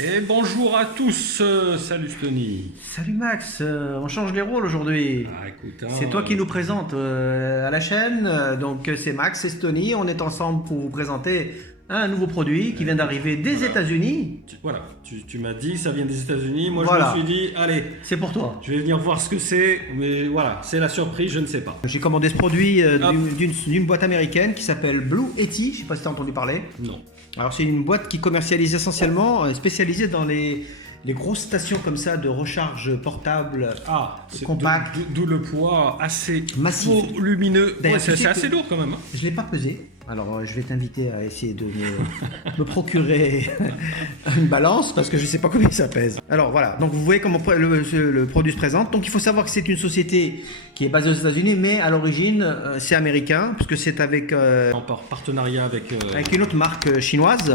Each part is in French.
Et bonjour à tous, salut Tony. Salut Max, on change les rôles aujourd'hui. Ah, écoute, hein, C'est toi qui nous présente à la chaîne, donc c'est Max, c'est Stony, on est ensemble pour vous présenter un nouveau produit qui vient d'arriver des États-Unis. Tu m'as dit ça vient des États-Unis, moi Voilà. je me suis dit, allez, C'est pour toi. je vais venir voir ce que c'est, mais voilà, c'est la surprise, je ne sais pas. J'ai commandé ce produit Hop. d'une boîte américaine qui s'appelle Blue Yeti, je sais pas si tu as entendu parler. Non. Alors c'est une boîte qui commercialise essentiellement, spécialisée dans les grosses stations comme ça de recharge portable. Ah, c'est Compact. D'où le poids assez Massif. volumineux. D'ailleurs, Ouais, tu sais c'est que- assez lourd quand même. Hein. Je ne l'ai pas pesé. Alors, je vais t'inviter à essayer de me procurer une balance parce que je ne sais pas combien ça pèse. Alors voilà, donc vous voyez comment le produit se présente. Donc il faut savoir que c'est une société qui est basée aux États-Unis, mais à l'origine c'est américain, puisque c'est avec En partenariat avec. une autre marque chinoise.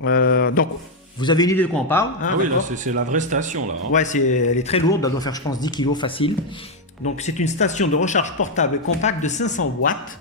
Ouais. Donc vous avez une idée de quoi on parle, hein, Ah oui, là, d'accord. c'est la vraie station là. Hein. Ouais, elle est très lourde, elle doit faire je pense 10 kg facile. Donc c'est une station de recharge portable compacte de 500 watts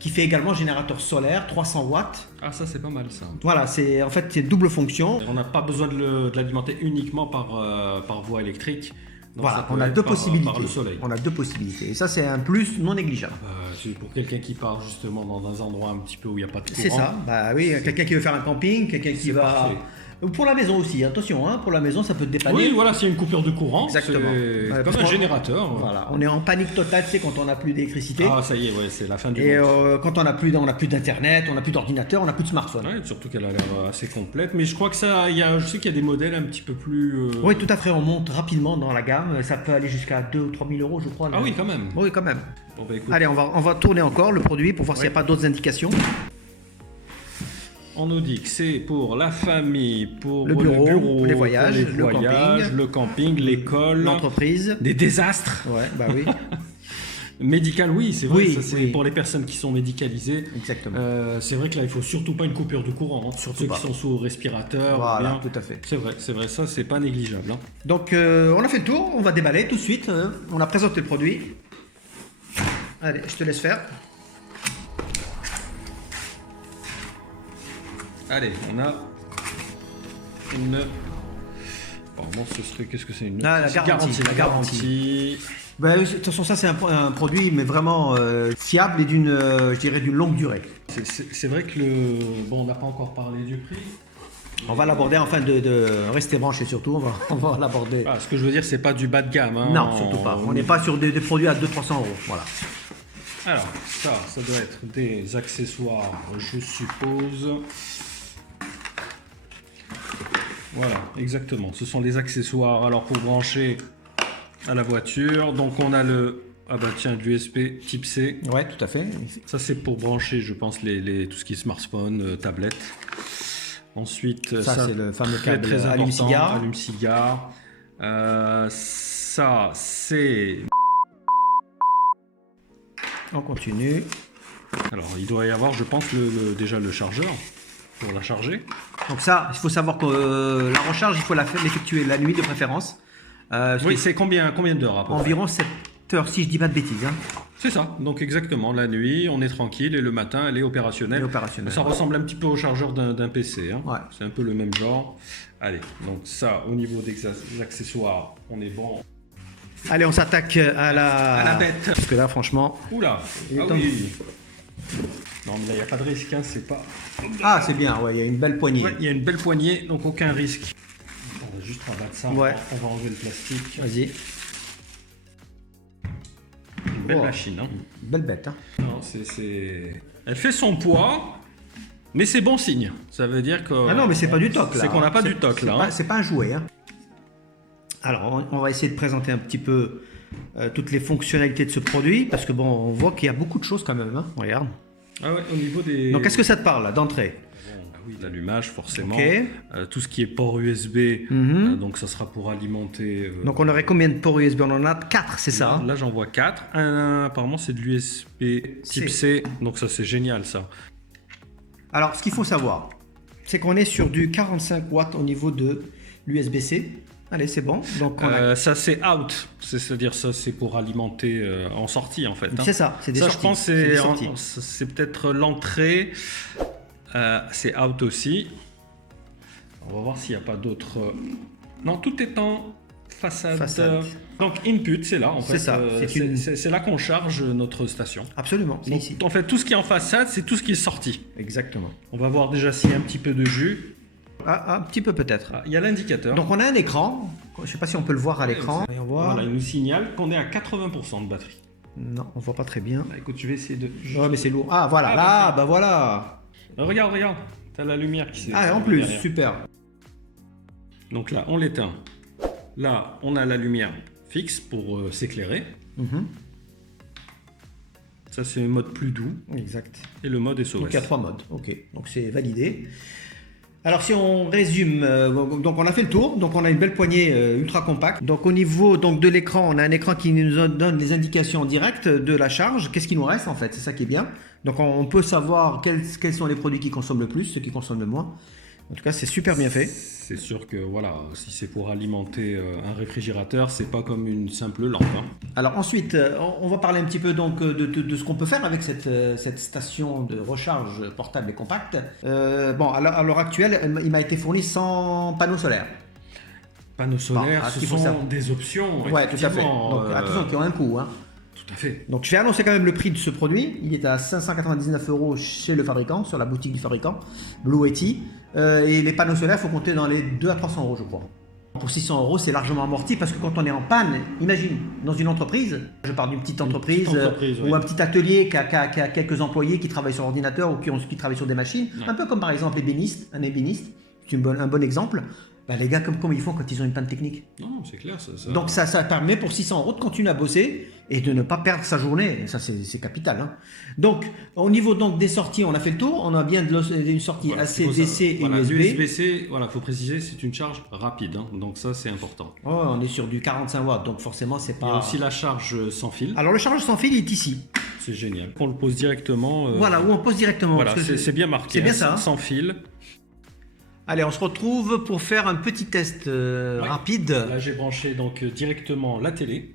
qui fait également générateur solaire 300 watts. Ah, ça c'est pas mal ça. Voilà, c'est double fonction. On n'a pas besoin de l'alimenter uniquement par voie électrique. Donc ça Voilà, peut on a être deux par possibilités. le soleil. On a deux possibilités. Et ça, c'est un plus non négligeable. C'est pour quelqu'un qui part justement dans un endroit un petit peu où il n'y a pas de courant. C'est ça. Bah oui, quelqu'un qui veut faire un camping, quelqu'un qui C'est va. parfait. Ou pour la maison aussi, attention, hein, pour la maison, ça peut te dépanner. Oui, voilà, s'il y a une coupure de courant, Exactement. c'est Ouais, comme parce un qu'on- générateur. Voilà, on est en panique totale, tu sais, quand on n'a plus d'électricité. Ah, ça y est, ouais, c'est la fin du Et monde. quand on n'a plus d'internet, on n'a plus d'ordinateur, on n'a plus de smartphone. Ouais, surtout qu'elle a l'air assez complète. Mais je crois que ça, je sais qu'il y a des modèles un petit peu plus. Oui, tout à fait, on monte rapidement dans la gamme. Ça peut aller jusqu'à 2 ou 3 000 euros, je crois. Ah oui, quand même. Oui, quand même. Bon, bah, écoute, Allez, on va tourner encore le produit pour voir s'il n'y a pas d'autres indications. on nous dit que c'est pour la famille, pour Le bureau, les pour voyages, le camping. le camping, l'école, L'entreprise. des désastres. Ouais, bah oui, Médical, oui, c'est vrai, Oui, ça, c'est oui. pour les personnes qui sont médicalisées. exactement. C'est vrai que là, il faut surtout pas une coupure de courant. Hein. Surtout Ceux pas. qui sont sous respirateur. ou Voilà, bien. tout à fait. C'est vrai, ça, c'est pas négligeable. Hein. Donc, on a fait le tour, on va déballer tout de suite. On a présenté le produit. Allez, je te laisse faire. Allez, on a une. Apparemment, ce serait. Qu'est-ce que c'est une. Ah, la c'est garantie, la garantie. Bah, oui, de toute façon, ça, c'est un produit, mais vraiment fiable et je dirais, d'une longue durée. C'est vrai que Bon, on n'a pas encore parlé du prix. On va l'aborder, enfin, de rester branché surtout. On va l'aborder. Ah, ce que je veux dire, c'est pas du bas de gamme. Hein. Non, surtout pas. On n'est pas sur des produits à 200-300 euros. Voilà. Alors, ça doit être des accessoires, je suppose. Voilà, exactement. Ce sont les accessoires. Alors, pour brancher à la voiture, donc on a ah bah tiens, l'USB type C. Ouais, tout à fait. Ça, c'est pour brancher, je pense, tout ce qui est smartphone, tablette. Ensuite, Ça, c'est le fameux câble très important, allume-cigare. allume-cigare. Ça, c'est... On continue. Alors, il doit y avoir, je pense, déjà le chargeur pour la charger. Donc ça, il faut savoir que la recharge, il faut l'effectuer la nuit de préférence. Oui, c'est combien d'heures à peu près? Environ 7 heures, si je dis pas de bêtises. Hein. C'est ça, donc exactement. La nuit, on est tranquille et le matin, elle est opérationnelle. Elle est opérationnelle. Ça ressemble un petit peu au chargeur d'un PC. Hein. Ouais. C'est un peu le même genre. Allez, donc ça, au niveau des accessoires, on est bon. Allez, on s'attaque à la bête. Parce que là, franchement... Oula, Il est ah tendu. oui. Non, mais là, il n'y a pas de risque, hein, c'est pas... Ah, c'est bien, ouais, il y a une belle poignée. Ouais, il y a une belle poignée, donc aucun risque. On va juste rabattre ça, Ouais. on va enlever le plastique. Vas-y. Une belle Oh. machine, hein. Belle bête. Hein. Non, Elle fait son poids, mais c'est bon signe. Ça veut dire que... Ah non, mais c'est pas du toc, là. C'est qu'on n'a pas C'est- du toc, c'est là. pas- hein. C'est pas un jouet. Hein. Alors, on va essayer de présenter un petit peu toutes les fonctionnalités de ce produit, parce que bon, on voit qu'il y a beaucoup de choses quand même. Hein. Regarde. Ah ouais, au niveau des... Donc, est-ce que ça te parle, là, d'entrée? Ah oui, l'allumage, forcément. Ok. Tout ce qui est port USB, Mhm. donc ça sera pour alimenter... Donc, on aurait combien de ports USB? On en a 4, c'est ça? Là, j'en vois 4. Apparemment, c'est de l'USB type C. Donc ça, c'est génial, ça. Alors, ce qu'il faut savoir, c'est qu'on est sur du 45 watts au niveau de l'USB-C. Allez, c'est bon. Donc, Ça, c'est out. C'est-à-dire, ça, c'est pour alimenter en sortie, en fait. hein. c'est ça, c'est des Ça, sorties. je pense, C'est des c'est sorties. c'est peut-être l'entrée. C'est out aussi. On va voir s'il n'y a pas d'autres... Non, tout est en façade. Donc input, c'est là en fait. C'est ça. C'est là qu'on charge notre station. Absolument, c'est Donc, ici. en fait, tout ce qui est en façade, c'est tout ce qui est sorti. Exactement. On va voir déjà s'il y a un petit peu de jus. Ah, un petit peu peut-être. Ah, il y a l'indicateur. Donc on a un écran. Je ne sais pas si on peut le voir à l'écran. c'est- Voyons voir. Voilà, il nous signale qu'on est à 80% de batterie. Non, on voit pas très bien. Bah, écoute, je vais essayer de... Ouais, mais c'est lourd. Ah, voilà. Ah, Là, bah voilà. Regarde, regarde. T'as la lumière qui s'est... Ah, en plus, derrière. super. Donc là, on l'éteint. Là, on a la lumière fixe pour s'éclairer. Mhm. Ça, c'est le mode plus doux. Exact. Et le mode SOS. Donc il y a 3 modes. Ok, donc c'est validé. Alors si on résume, donc on a fait le tour, donc on a une belle poignée ultra compacte. Donc au niveau donc, de l'écran, on a un écran qui nous donne des indications directes de la charge. Qu'est-ce qui nous reste en fait, c'est ça qui est bien. Donc on peut savoir quels sont les produits qui consomment le plus, ceux qui consomment le moins. En tout cas, c'est super bien fait. C'est sûr que voilà, si c'est pour alimenter un réfrigérateur, c'est pas comme une simple lampe. Hein. Alors ensuite, on va parler un petit peu donc de ce qu'on peut faire avec cette station de recharge portable et compacte. Bon, à l'heure actuelle, il m'a été fourni sans panneaux solaires. Panneaux solaires, Bon, ce qu'il faut sont savoir. des options. Ouais, tout à fait. effectivement, Donc attention, qui ont un coût. Hein. Tout à fait. Donc je vais annoncer quand même le prix de ce produit. Il est à 599 € chez le fabricant, sur la boutique du fabricant, Blue Yeti. Et les panneaux solaires, il faut compter dans les 2 à 300 € je crois. Pour 600 €, c'est largement amorti parce que quand on est en panne, imagine, dans une entreprise, je parle d'une petite entreprise, entreprise, ou oui. un petit atelier qui a quelques employés qui travaillent sur l'ordinateur ou qui travaillent sur des machines, Ouais. un peu comme par exemple les ébénistes, un ébéniste, c'est un bon exemple. Bah, les gars, comme ils font quand ils ont une panne technique. Non, c'est clair. Ça... Donc ça permet pour 600 € de continuer à bosser et de ne pas perdre sa journée. Ça c'est capital. Hein. Donc au niveau donc des sorties, on a fait le tour. On a bien une sortie Voilà, AC, il faut DC et voilà, USB. USB-C, voilà, faut préciser, c'est une charge rapide. Hein, donc ça, c'est important. Oh, on est sur du 45 watts, donc forcément c'est Il y a pas. aussi la charge sans fil. Alors le charge sans fil il est ici. C'est génial. On le pose directement. Voilà où on pose directement. Voilà, parce que c'est bien marqué. C'est bien hein, ça. Hein. Sans fil. Allez, on se retrouve pour faire un petit test rapide. Là, j'ai branché donc directement la télé.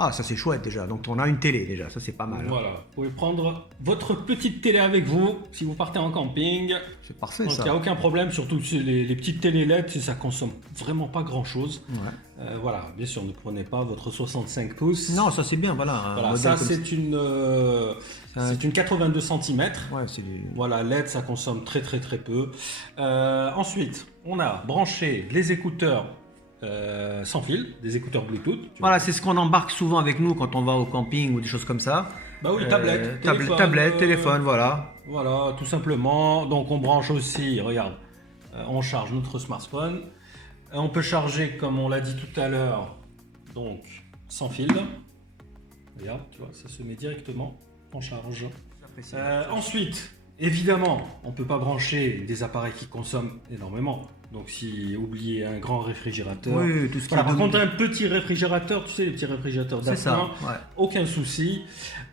Ah, ça c'est chouette déjà. Donc on a une télé déjà, ça c'est pas mal. Hein. Voilà, vous pouvez prendre votre petite télé avec vous si vous partez en camping. C'est parfait Donc il ça. n'y a aucun problème, surtout les petites télé LED, ça consomme vraiment pas grand chose. Ouais. Voilà, bien sûr, ne prenez pas votre 65 pouces. Non, ça c'est bien, voilà. un Voilà, modèle ça comme c'est une 82 cm. Ouais, c'est du. Voilà, LED, ça consomme très peu. Ensuite, on a branché les écouteurs sans fil, des écouteurs Bluetooth. Voilà, c'est ce qu'on embarque souvent avec nous quand on va au camping ou des choses comme ça. Bah oui, tablette, téléphone, voilà. Voilà, tout simplement. Donc on branche aussi, regarde, on charge notre smartphone. On peut charger, comme on l'a dit tout à l'heure, donc sans fil. Regarde, tu vois, ça se met directement en charge. Ensuite, évidemment, on ne peut pas brancher des appareils qui consomment énormément. Donc si oubliez un grand réfrigérateur. Oui, tout ce qui Voilà, est par dominant. contre, un petit réfrigérateur, tu sais, les petits réfrigérateurs C'est ça. d'appoint, Ouais. aucun souci.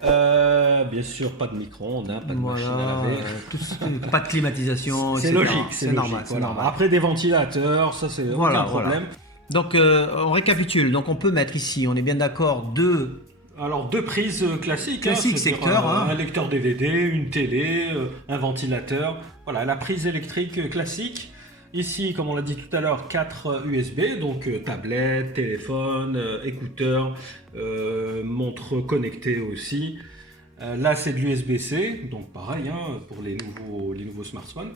Bien sûr, pas de micro-ondes, hein, pas de machine à laver. Pas de climatisation. C'est etc. logique, c'est logique, normal. C'est voilà. normal. Après des ventilateurs, ça c'est Voilà, aucun problème. Donc on récapitule. Donc on peut mettre ici, on est bien d'accord, deux. Alors deux prises classiques, Classique, c'est-à-dire secteur, un hein. lecteur DVD, une télé, un ventilateur. Voilà, la prise électrique classique. Ici, comme on l'a dit tout à l'heure, 4 USB, donc tablette, téléphone, écouteurs, montre connectée aussi. Là, c'est de l'USB-C, donc pareil hein, pour les nouveaux smartphones.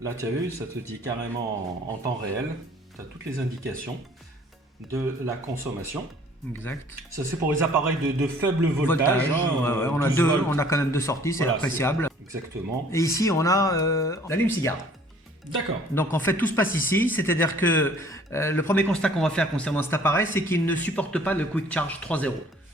Là, tu as vu, ça te dit carrément en temps réel. Tu as toutes les indications de la consommation. Exact. Ça, c'est pour les appareils de faible voltage. hein, ouais, ouais. 12 volts. On a quand même deux sorties, c'est Voilà, appréciable. Exactement. Et ici, on a l'allume-cigare. D'accord. Donc en fait, tout se passe ici, c'est-à-dire que le premier constat qu'on va faire concernant cet appareil, c'est qu'il ne supporte pas le Quick Charge 3.0.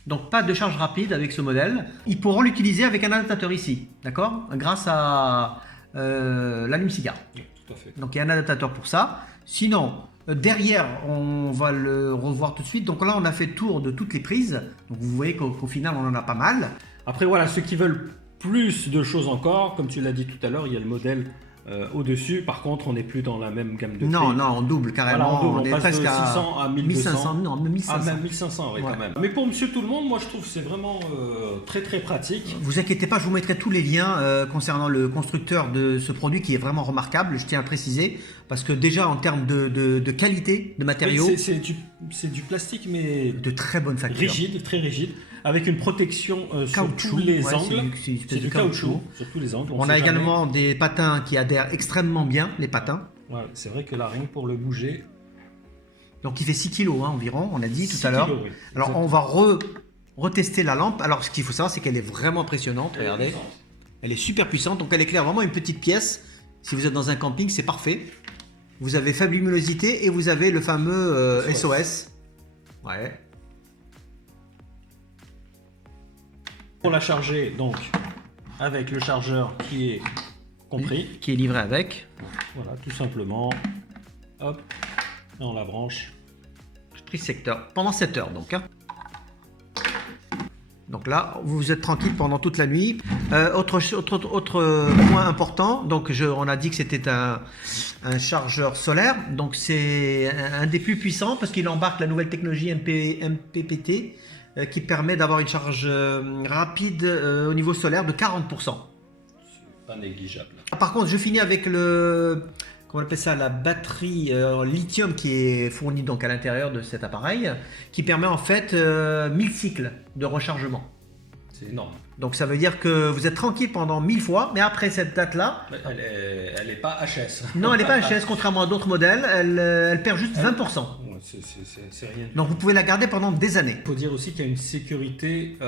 Donc pas de charge rapide avec ce modèle. Ils pourront l'utiliser avec un adaptateur ici, d'accord? Grâce à l'allume-cigare. Oui, tout à fait. Donc il y a un adaptateur pour ça. Sinon, derrière, on va le revoir tout de suite. Donc là, on a fait le tour de toutes les prises. Donc vous voyez qu'au final, on en a pas mal. Après, voilà, ceux qui veulent plus de choses encore, comme tu l'as dit tout à l'heure, il y a le modèle au-dessus. Par contre, on n'est plus dans la même gamme de prix. Non, non, on double carrément. Voilà, on est passe presque de à 600 à 1200. 1500, non, 1500. Ah, même 1500, oui, Ouais. quand même. Mais pour monsieur tout le monde, moi je trouve que c'est vraiment très très pratique. Vous inquiétez pas, je vous mettrai tous les liens concernant le constructeur de ce produit qui est vraiment remarquable, je tiens à préciser, parce que déjà en termes de qualité de matériaux, Oui, c'est du plastique, mais de très bonne facture. rigide, très rigide, avec une protection sur tous les ouais, angles. c'est une espèce C'est de du caoutchouc sur tous les angles. On sait a jamais. également des patins qui adhèrent extrêmement bien, les patins. Ouais, c'est vrai que là, rien que pour le bouger. Donc il fait 6 kg environ, on a dit tout 6 à l'heure. kilos, oui. Alors on va retester la lampe. Alors ce qu'il faut savoir, c'est qu'elle est vraiment impressionnante, regardez. Elle est super puissante, donc elle éclaire vraiment une petite pièce. Si vous êtes dans un camping, c'est parfait. Vous avez faible luminosité et vous avez le fameux SOS. Ouais. Pour la charger, donc, avec le chargeur qui est compris. Qui est livré avec. Voilà, tout simplement. Hop, et on la branche. Prise secteur. Pendant 7 heures donc. Hein. Donc là, vous êtes tranquille pendant toute la nuit. Autre point important, donc on a dit que c'était un chargeur solaire. Donc c'est un des plus puissants parce qu'il embarque la nouvelle technologie MPPT qui permet d'avoir une charge rapide au niveau solaire de 40%. C'est pas négligeable. Par contre, je finis avec comment on appelle ça, la batterie lithium qui est fournie donc à l'intérieur de cet appareil, qui permet en fait 1000 cycles de rechargement. C'est énorme. Donc ça veut dire que vous êtes tranquille pendant 1000 fois, mais après cette date-là, Elle est pas HS. non, elle n'est pas HS, contrairement à d'autres modèles, elle perd juste 20%. Ouais, c'est rien. Donc vous pouvez la garder pendant des années. Il faut dire aussi qu'il y a une sécurité,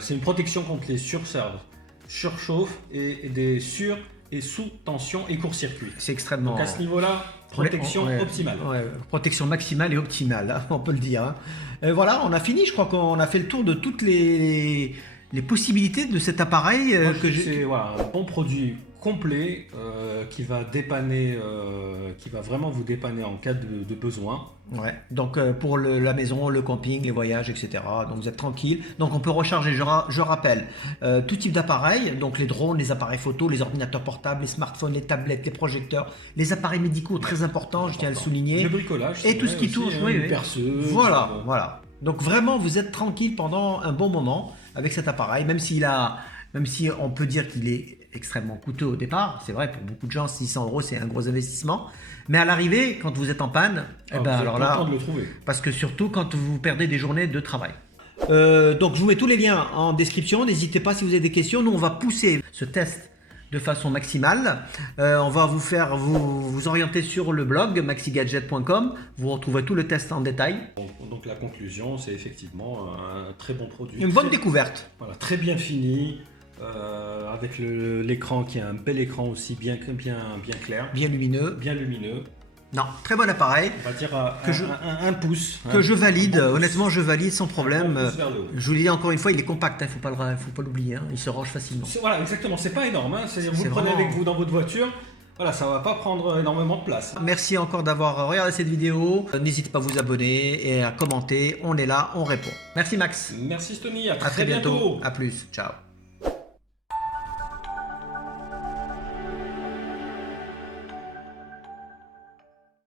c'est une protection contre les surchauffes et des sur- et sous-tension et court-circuit. C'est extrêmement... Donc à ce niveau-là, protection Ouais, optimale. ouais, protection maximale et optimale, hein, on peut le dire. Hein. Et voilà, on a fini, je crois qu'on a fait le tour de toutes les possibilités de cet appareil. Moi, c'est voilà, un bon produit complet qui va dépanner, qui va vraiment vous dépanner en cas de besoin. Ouais. Donc pour la maison, le camping, les voyages, etc. Donc vous êtes tranquille. Donc on peut recharger, je rappelle, tout type d'appareils, donc les drones, les appareils photo, les ordinateurs portables, les smartphones, les tablettes, les projecteurs, les appareils médicaux, très important, je tiens à le souligner. Le bricolage. Et tout ce qui aussi, touche, hein, oui, une oui. perceuse. Voilà, voilà. Donc vraiment, vous êtes tranquille pendant un bon moment avec cet appareil, même si on peut dire qu'il est extrêmement coûteux au départ. C'est vrai, pour beaucoup de gens, 600 €, c'est un gros investissement. Mais à l'arrivée, quand vous êtes en panne, Ah, eh ben, vous alors êtes là, content de le trouver. parce que surtout quand vous perdez des journées de travail. Donc je vous mets tous les liens en description. N'hésitez pas si vous avez des questions. Nous, on va pousser ce test de façon maximale. On va vous orienter sur le blog maxigadget.com. Vous retrouverez tout le test en détail. Donc la conclusion, c'est effectivement un très bon produit. Une bonne découverte. Voilà, très bien fini, avec l'écran qui est un bel écran aussi bien clair, Bien lumineux. bien lumineux. Non, très bon appareil. On va dire un pouce. Que je valide, un bon pouce. honnêtement je valide sans problème. Un bon pouce vers le haut. Je vous l'ai dit encore une fois, il est compact, il ne faut pas l'oublier, hein, il se range facilement. Voilà, exactement, c'est pas énorme. Hein. Vous le prenez vraiment- avec vous dans votre voiture. Voilà, ça va pas prendre énormément de place. Merci encore d'avoir regardé cette vidéo. N'hésitez pas à vous abonner et à commenter. On est là, on répond. Merci Max. Merci Stony, à À très bientôt. À plus. Ciao.